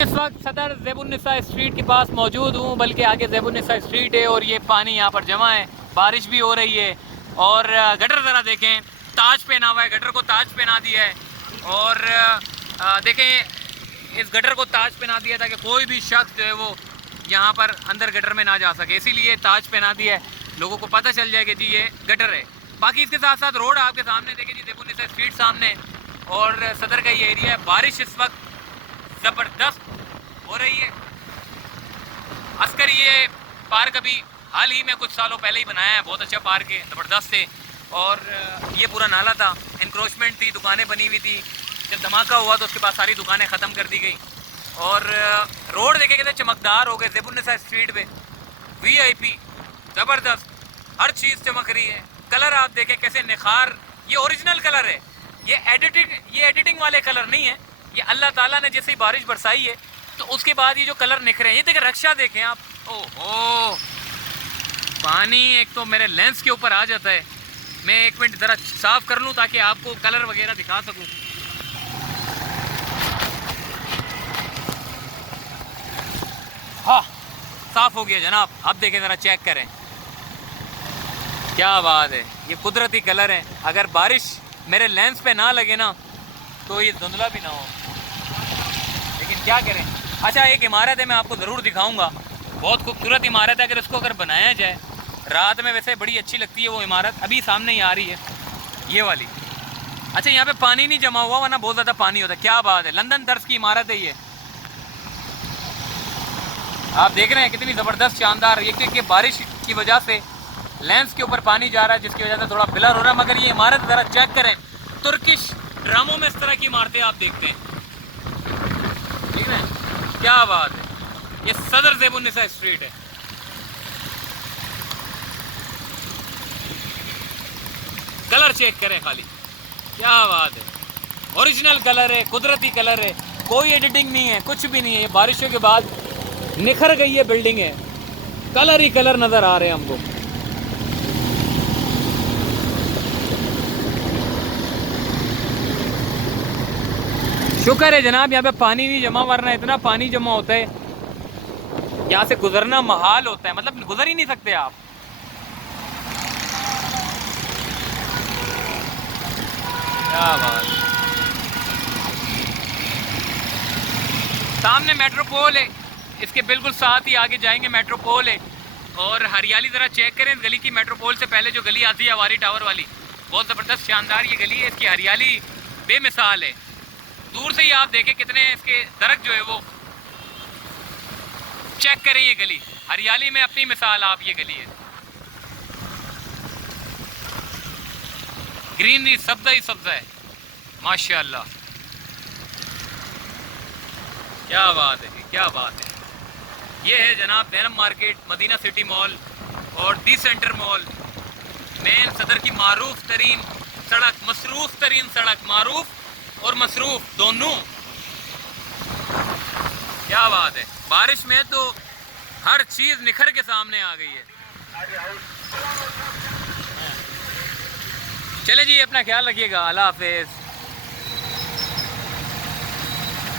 इस वक्त सदर ज़ेबुन्निसा स्ट्रीट के पास मौजूद हूँ, बल्कि आगे ज़ेबुन्निसा स्ट्रीट है और ये पानी यहाँ पर जमा है। बारिश भी हो रही है और गटर ज़रा देखें, ताज पहना हुआ है, गटर को ताज पहना दिया है। और देखें, इस गटर को ताज पहना दिया ताकि कोई भी शख्स जो है वो यहाँ पर अंदर गटर में ना जा सके, इसीलिए ताज पहना दिया है, लोगों को पता चल जाए कि जी ये गटर है। बाकी इसके साथ साथ रोड आपके सामने देखें जी, ज़ेबुन्निसा स्ट्रीट सामने और सदर का ये एरिया है। बारिश इस वक्त ज़बरदस्त हो रही है। अस्कर ये पार्क अभी हाल ही में कुछ सालों पहले ही बनाया है, बहुत अच्छा पार्क है, ज़बरदस्त है। और ये पूरा नाला था, इंक्रोचमेंट थी, दुकानें बनी हुई थी। जब धमाका हुआ तो उसके बाद सारी दुकानें ख़त्म कर दी गई और रोड देखे कैसे चमकदार हो गए। ज़ेबुन्निसा स्ट्रीट पे VIP ज़बरदस्त, हर चीज़ चमक रही है। कलर आप देखें कैसे निखार, ये ओरिजिनल कलर है, ये एडिटिंग वाले कलर नहीं है। ये अल्लाह ताला ने जैसे ही बारिश बरसाई है तो उसके बाद ये जो कलर निखरे हैं, ये देखें, रक्षा देखें आप। ओहो, पानी एक तो मेरे लेंस के ऊपर आ जाता है। मैं एक मिनट ज़रा साफ़ कर लूँ ताकि आपको कलर वगैरह दिखा सकूँ। हाँ, साफ़ हो गया जनाब। अब देखें, ज़रा चेक करें, क्या बात है। ये कुदरती कलर है, अगर बारिश मेरे लेंस पे ना लगे ना तो ये धुंधला भी ना हो, लेकिन क्या करें। अच्छा, एक इमारत है, मैं आपको ज़रूर दिखाऊंगा, बहुत खूबसूरत इमारत है। अगर इसको बनाया जाए रात में, वैसे बड़ी अच्छी लगती है वो इमारत। अभी सामने ही आ रही है ये वाली। अच्छा, यहाँ पे पानी नहीं जमा हुआ, वरना बहुत ज़्यादा पानी होता है। क्या बात है, लंदन तर्ज की इमारत है ये। आप देख रहे हैं कितनी ज़बरदस्त शानदार। ये बारिश की वजह से लेंस के ऊपर पानी जा रहा है, जिसकी वजह से थोड़ा ब्लर हो रहा है। मगर ये इमारत ज़रा चेक करें, तुर्किश ड्रामों में इस तरह की इमारतें आप देखते हैं, ठीक है। क्या बात है, ये सदर ज़ेबुन्निसा स्ट्रीट है। कलर चेक करें खाली, क्या बात है, ओरिजिनल कलर है, कुदरती कलर है, कोई एडिटिंग नहीं है, कुछ भी नहीं है। ये बारिशों के बाद निखर गई है बिल्डिंग है, कलर ही कलर नज़र आ रहे हैं हमको। शुक्र है जनाब, यहाँ पे पानी नहीं जमा, वरना इतना पानी जमा होता है, यहाँ से गुजरना महाल होता है, मतलब गुजर ही नहीं सकते आप। क्या बात, सामने मेट्रोपोल है, इसके बिल्कुल साथ ही आगे जाएंगे मेट्रोपोल है। और हरियाली ज़रा चेक करें इस गली की। मेट्रोपोल से पहले जो गली आती है अवारी टावर वाली, बहुत ज़बरदस्त शानदार ये गली है, इसकी हरियाली बेमिसाल है। दूर से ही आप देखें कितने इसके दरख्त जो है वो, चेक करें ये गली, हरियाली में अपनी मिसाल आप। ये गली है ग्रीनरी, सब्जा ही सब्जा है, माशाल्लाह। क्या बात है, क्या बात है। ये है जनाब दैनम मार्केट, मदीना सिटी मॉल और डी सेंटर मॉल, मेन सदर की मारूफ तरीन सड़क, मसरूफ तरीन सड़क, मारूफ और मसरूफ दोनों। क्या बात है, बारिश में तो हर चीज़ निखर के सामने आ गई है। चले जी, अपना ख्याल रखिएगा, अल्लाह हाफिज़।